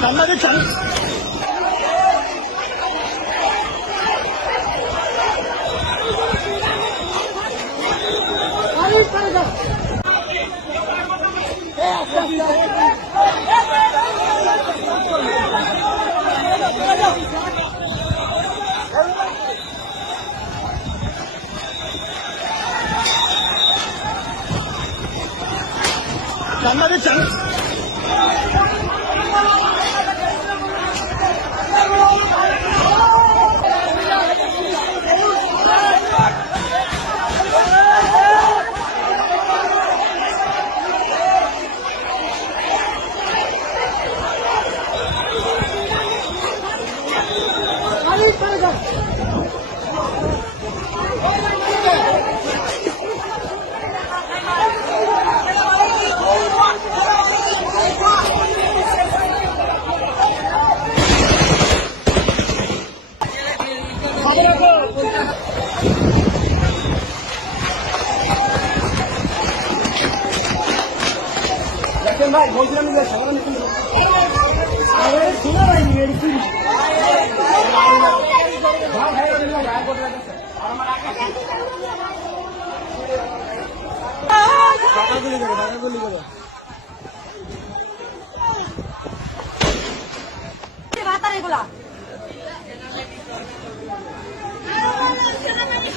장난이 장. 장난이 장. ভাই বলছিলাম যে সাধারণ শোনা 现在听他们一